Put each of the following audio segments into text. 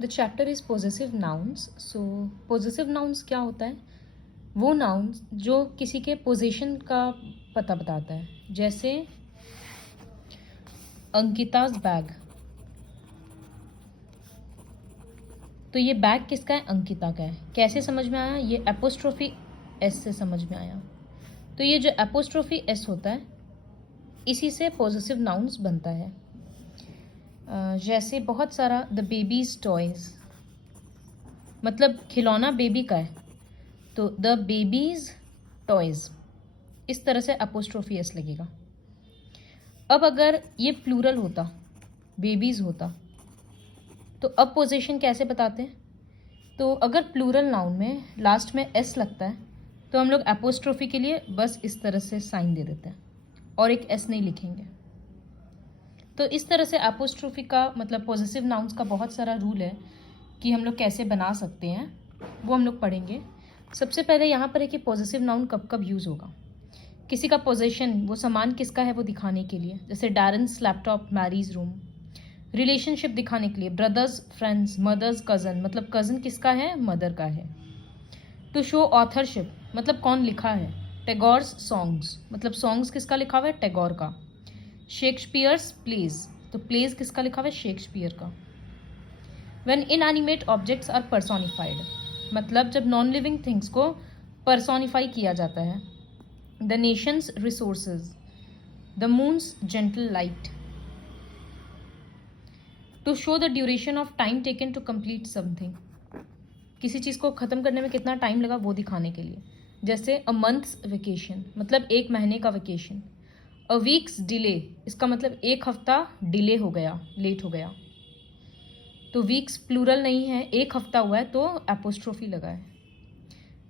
The chapter is possessive nouns. So possessive nouns क्या होता है? वो नाउन्स जो किसी के पोजीशन का पता बताता है. जैसे अंकिताज बैग. तो ये बैग किसका है? अंकिता का है. कैसे समझ में आया? ये एपोस्ट्रोफी एस से समझ में आया. तो ये जो एपोस्ट्रोफी एस होता है इसी से पॉजिटिव नाउन्स बनता है. जैसे बहुत सारा द बेबीज टॉयज, मतलब खिलौना बेबी का है, तो द बेबीज टॉयज, इस तरह से एपोस्ट्रोफी एस लगेगा. अब अगर ये प्लूरल होता, बेबीज होता, तो अब पोजीशन कैसे बताते हैं? तो अगर प्लूरल नाउन में लास्ट में एस लगता है तो हम लोग एपोस्ट्रोफी के लिए बस इस तरह से साइन दे देते हैं और एक एस नहीं लिखेंगे. तो इस तरह से एपोस्ट्रोफी का मतलब पॉजिटिव नाउन्स का बहुत सारा रूल है कि हम लोग कैसे बना सकते हैं, वो हम लोग पढ़ेंगे. सबसे पहले यहाँ पर है कि पॉजिटिव नाउन कब कब यूज़ होगा. किसी का पोजीशन, वो सामान किसका है वो दिखाने के लिए, जैसे डैरन्स लैपटॉप, मैरीज रूम. रिलेशनशिप दिखाने के लिए, ब्रदर्स फ्रेंड्स, मदर्स कज़न, मतलब कज़न किसका है? मदर का है. टू शो ऑथरशिप, मतलब कौन लिखा है. टैगोर्स सॉन्ग्स, मतलब सॉन्ग्स किसका लिखा हुआ है? टैगोर का. शेक्सपियर्स प्लेज, तो प्लेज किसका लिखा हुआ है? शेक्सपियर का. When inanimate objects are personified, मतलब जब नॉन लिविंग थिंग्स को पर्सोनिफाई किया जाता है. The nation's resources, the moon's gentle light. To show the duration of time taken to complete something, किसी चीज़ को ख़त्म करने में कितना टाइम लगा वो दिखाने के लिए. जैसे अ मंथ्स वेकेशन, मतलब एक महीने का वेकेशन. अ वीक्स डिले, इसका मतलब एक हफ्ता डिले हो गया, लेट हो गया. तो वीक्स प्लूरल नहीं है, एक हफ्ता हुआ है तो एपोस्ट्रोफी लगा है.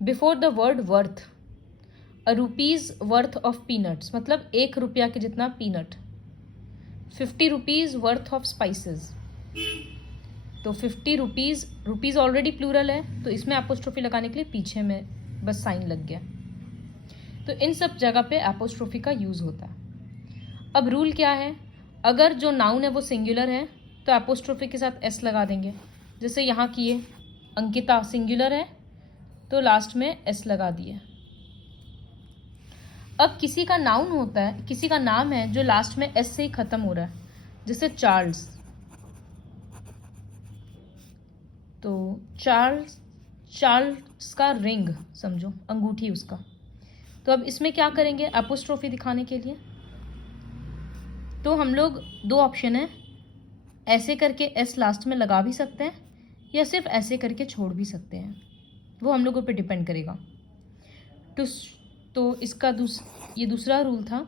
Before the word worth, a rupees worth of peanuts, मतलब 1 रुपया के जितना peanut. 50 rupees worth of spices, तो 50 रुपीज़, रुपीज़ ऑलरेडी प्लूरल है तो इसमें एपोस्ट्रोफी लगाने के लिए पीछे में बस साइन लग गया. तो इन सब जगह पे एपोस्ट्रोफी का यूज़ होता है. अब रूल क्या है? अगर जो नाउन है वो सिंगुलर है तो एपोस्ट्रोफी के साथ एस लगा देंगे. जैसे यहाँ किए, अंकिता सिंगुलर है तो लास्ट में एस लगा दिए. अब किसी का नाउन होता है, किसी का नाम है जो लास्ट में एस से ही ख़त्म हो रहा है, जैसे चार्ल्स. तो चार्ल्स का रिंग समझो, अंगूठी उसका. तो अब इसमें क्या करेंगे एपोस्ट्रोफी दिखाने के लिए? तो हम लोग दो ऑप्शन है, ऐसे करके एस लास्ट में लगा भी सकते हैं या सिर्फ ऐसे करके छोड़ भी सकते हैं, वो हम लोगों पे डिपेंड करेगा. तो इसका ये दूसरा रूल था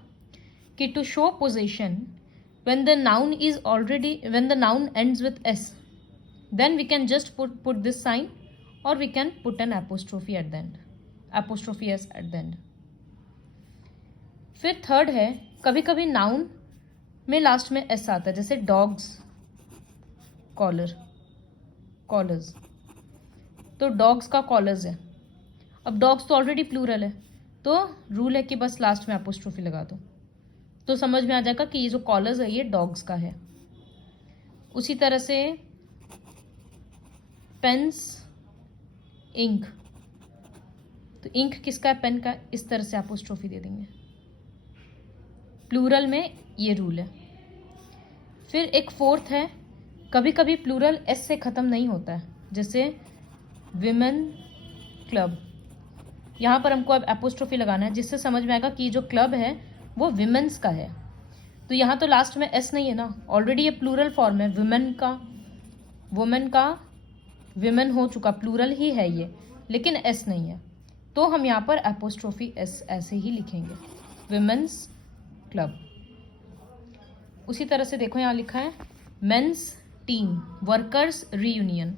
कि to show position when the noun ends with s, then we can just put this sign or we can put an apostrophe at the end, apostrophe s at the end. फिर third है, कभी कभी noun में last में S आता है, जैसे dogs, callers. तो डॉग्स का कॉलर्स है. अब डॉग्स तो ऑलरेडी प्लूरल है तो रूल है कि बस लास्ट में एपोस्ट्रोफी लगा दो तो समझ में आ जाएगा कि ये जो कॉलर्स है ये डॉग्स का है. उसी तरह से पेन्स, इंक, तो इंक किसका है? पेन का. इस तरह से एपोस्ट्रोफी दे देंगे. प्लूरल में ये रूल है. फिर एक फोर्थ है, कभी कभी प्लूरल एस से ख़त्म नहीं होता है, जैसे विमेन क्लब. यहाँ पर हमको अब एपोस्ट्रोफी लगाना है जिससे समझ में आएगा कि जो क्लब है वो विमेंस का है. तो यहाँ तो लास्ट में एस नहीं है ना, ऑलरेडी ये प्लूरल फॉर्म है. विमेन का, वुमेन का, विमेन हो चुका, प्लूरल ही है ये, लेकिन एस नहीं है तो हम यहाँ पर एपोस्ट्रोफी एस ऐसे ही लिखेंगे, विमेंस क्लब. उसी तरह से देखो यहाँ लिखा है मेंस टीम, वर्कर्स रीयूनियन.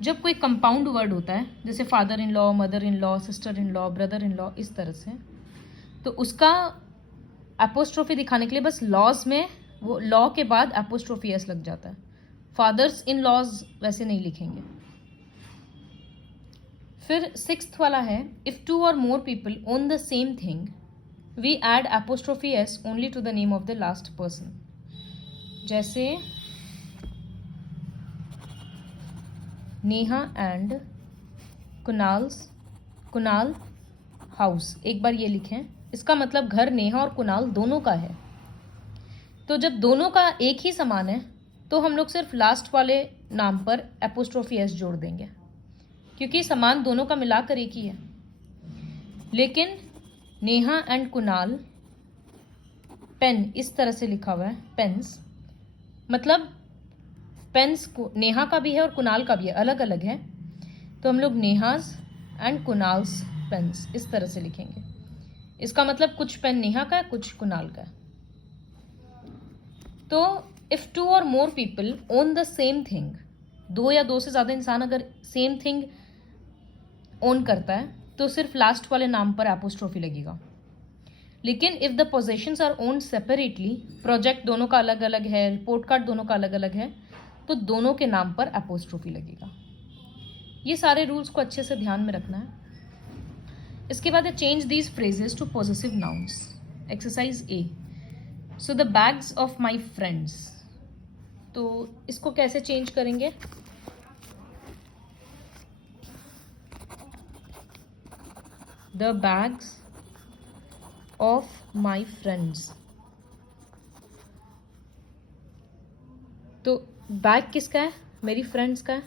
जब कोई कंपाउंड वर्ड होता है जैसे father in law, mother in law, sister in law, brother in law, इस तरह से, तो उसका एपोस्ट्रोफी दिखाने के लिए बस लॉज में वो लॉ के बाद एपोस्ट्रोफी एस लग जाता है. फादर्स इन लॉज वैसे नहीं लिखेंगे. फिर सिक्स्थ वाला है, if two or more people own the same thing we add apostrophe s only to the name of the last person. जैसे नेहा एंड कुणाल हाउस। एक बार ये लिखें, इसका मतलब घर नेहा और कुणाल दोनों का है। तो जब दोनों का एक ही समान है तो हम लोग सिर्फ लास्ट वाले नाम पर एपोस्ट्रोफी एस जोड़ देंगे, क्योंकि समान दोनों का मिलाकर एक ही है। लेकिन नेहा एंड कुणाल पेन इस तरह से लिखा हुआ है, पेन्स, मतलब पेन्स को नेहा का भी है और कुणाल का भी है, अलग अलग है। तो हम लोग नेहाज एंड कुणाल्स पेन्स इस तरह से लिखेंगे। इसका मतलब कुछ पेन नेहा का है, कुछ कुणाल का है। तो इफ 2 और more people own the same thing, 2 या 2 से ज़्यादा इंसान अगर सेम थिंग ओन करता है तो सिर्फ लास्ट वाले नाम पर एपोस्ट्रोफी लगेगा। लेकिन if the possessions are owned separately, project दोनों का अलग अलग है, रिपोर्ट कार्ड दोनों का अलग अलग है, तो दोनों के नाम पर एपोस्ट्रोफी लगेगा। ये सारे रूल्स को अच्छे से ध्यान में रखना है। इसके बाद change these phrases to possessive nouns. Exercise A, so the bags of my friends. तो इसको कैसे चेंज करेंगे? The bags of my friends. तो बैग किसका है? मेरी फ्रेंड्स का है,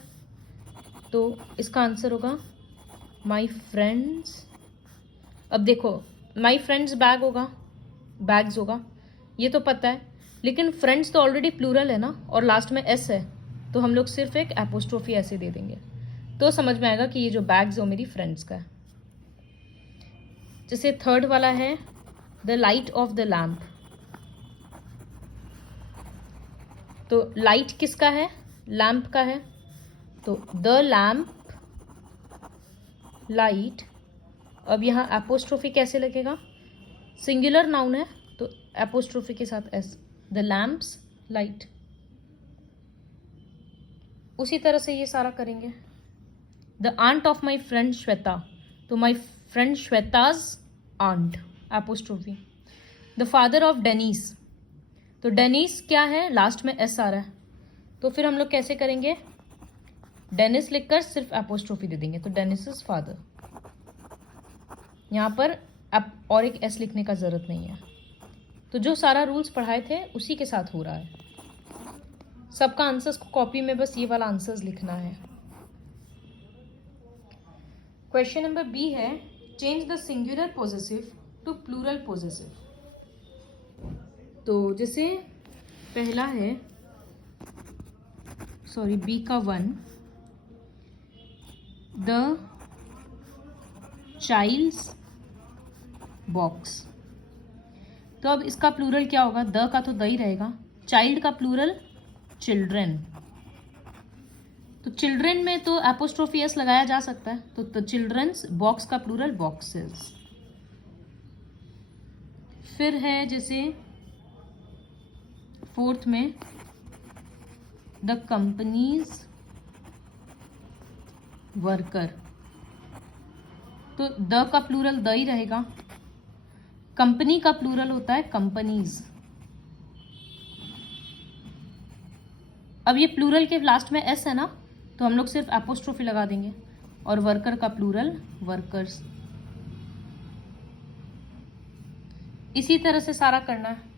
तो इसका आंसर होगा माई फ्रेंड्स। अब देखो, माई फ्रेंड्स बैग होगा, बैग्स होगा, ये तो पता है, लेकिन फ्रेंड्स तो ऑलरेडी प्लूरल है ना, और लास्ट में एस है, तो हम लोग सिर्फ एक एपोस्ट्रोफी ऐसे दे देंगे, तो समझ में आएगा कि ये जो बैग्स है वो मेरी फ्रेंड्स का है। जैसे थर्ड वाला है the light of the lamp. तो लाइट किसका है? लैम्प का है, तो द लैम्प लाइट। अब यहाँ एपोस्ट्रोफी कैसे लगेगा? सिंगुलर नाउन है तो एपोस्ट्रोफी के साथ एस, द लैम्प्स लाइट। उसी तरह से ये सारा करेंगे। The aunt of my friend Shweta, तो my friend Shweta's aunt, apostrophe. The father of Dennis, तो डेनिस क्या है? लास्ट में एस आ रहा है, तो फिर हम लोग कैसे करेंगे? डेनिस लिखकर सिर्फ एपोस्ट्रोफी दे देंगे, तो डेनिस इज फादर। यहाँ पर अब और एक एस लिखने का जरूरत नहीं है। तो जो सारा रूल्स पढ़ाए थे उसी के साथ हो रहा है। सबका आंसर्स को कॉपी में बस ये वाला आंसर्स लिखना है। क्वेश्चन नंबर बी है, change the singular possessive to plural possessive. तो जैसे पहला है, सॉरी बी का 1, द चाइल्ड्स बॉक्स। तो अब इसका प्लूरल क्या होगा? द का तो द ही रहेगा, चाइल्ड का प्लूरल चिल्ड्रेन। तो चिल्ड्रेन में तो एपोस्ट्रोफी एस लगाया जा सकता है, तो चिल्ड्रंस, बॉक्स का प्लूरल बॉक्सेस। फिर है जैसे फोर्थ में द कंपनीज वर्कर। तो द का प्लूरल द ही रहेगा, कंपनी का प्लूरल होता है कंपनीज। अब ये प्लूरल के लास्ट में एस है ना, तो हम लोग सिर्फ एपोस्ट्रोफी लगा देंगे, और वर्कर का प्लूरल वर्कर्स। इसी तरह से सारा करना है।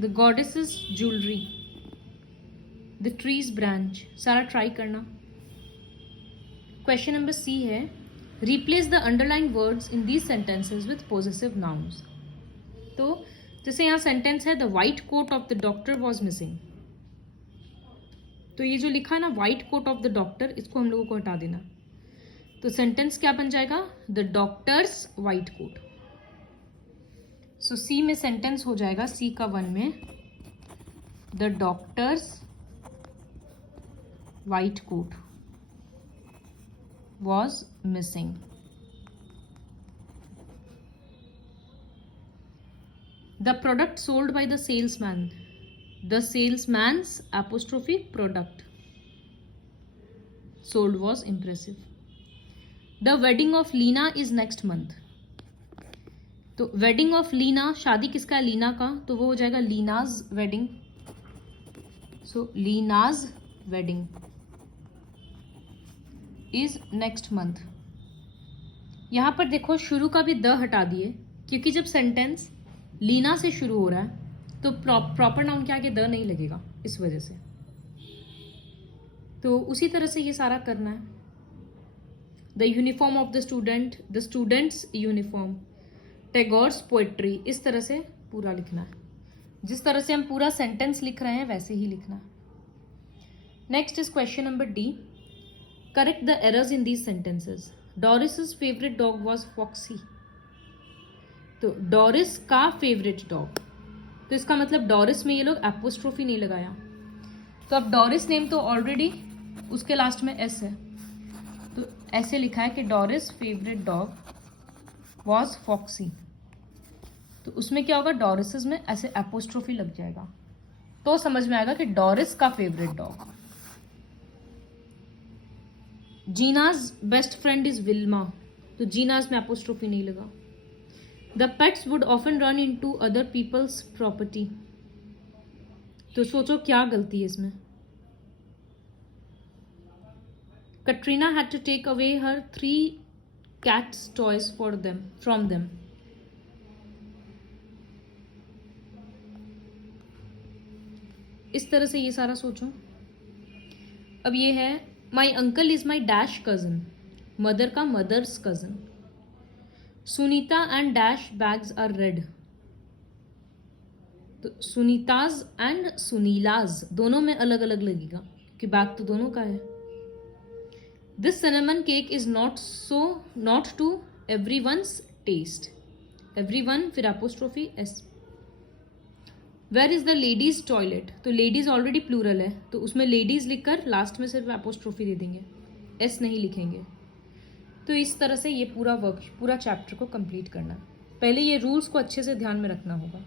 The goddesses jewellery, the trees branch, सारा ट्राई करना। क्वेश्चन नंबर सी है, replace the underline words in these sentences with possessive nouns. तो जैसे यहाँ सेंटेंस है, the white coat of the doctor was missing. तो ये जो लिखा है ना white coat of the doctor, इसको हम लोगों को हटा देना। तो सेंटेंस क्या बन जाएगा? The doctor's white coat. So C में सेंटेंस हो जाएगा, सी का 1 में, the doctor's white coat was missing. The product sold by the salesman, the salesman's apostrophe product sold was impressive. The wedding of Leena is next month. तो wedding of Leena, शादी किसका है? लीना का, तो वो हो जाएगा Leena's wedding. So Leena's wedding. Is next month. यहाँ पर देखो शुरू का भी द हटा दिए, क्योंकि जब सेंटेंस लीना से शुरू हो रहा है तो प्रॉपर नाउन के आगे द नहीं लगेगा, इस वजह से। तो उसी तरह से ये सारा करना है। The uniform of the students uniform, Tagore's poetry, इस तरह से पूरा लिखना है। जिस तरह से हम पूरा सेंटेंस लिख रहे हैं वैसे ही लिखना है। Next is question number D, correct the errors in these sentences. Doris's favourite dog was Foxy. तो डॉरिस का फेवरेट डॉग, तो इसका मतलब डॉरिस में ये लोग एपोस्ट्रोफी नहीं लगाया। तो अब डॉरिस नेम तो ऑलरेडी उसके लास्ट में एस है, तो ऐसे लिखा है कि Doris favourite dog was Foxy. तो उसमें क्या होगा, डॉरिस में ऐसे एपोस्ट्रोफी लग जाएगा, तो समझ में आएगा कि डॉरिस का favourite dog. Gina's best friend is Wilma, तो जीनाज में एपोस्ट्रोफी नहीं लगा। The pets would often run into other people's property, तो सोचो क्या गलती है इसमें। Katrina had to take away her 3 cats toys from them। इस तरह से ये सारा सोचो। अब ये है my uncle is my dash cousin, mother का mother's cousin. Sunita and dash bags are red, तो सुनीताज एंड सुनीलाज दोनों में अलग अलग लगेगा कि बैग तो दोनों का है। This cinnamon cake is not to everyone's taste, everyone फिर apostrophe S. Where is the ladies toilet, तो लेडीज ऑलरेडी प्लूरल है, तो उसमें लेडीज लिखकर लास्ट में सिर्फ एपोस्ट्रोफी दे देंगे, एस नहीं लिखेंगे। तो इस तरह से ये पूरा चैप्टर को कंप्लीट करना है। पहले ये रूल्स को अच्छे से ध्यान में रखना होगा।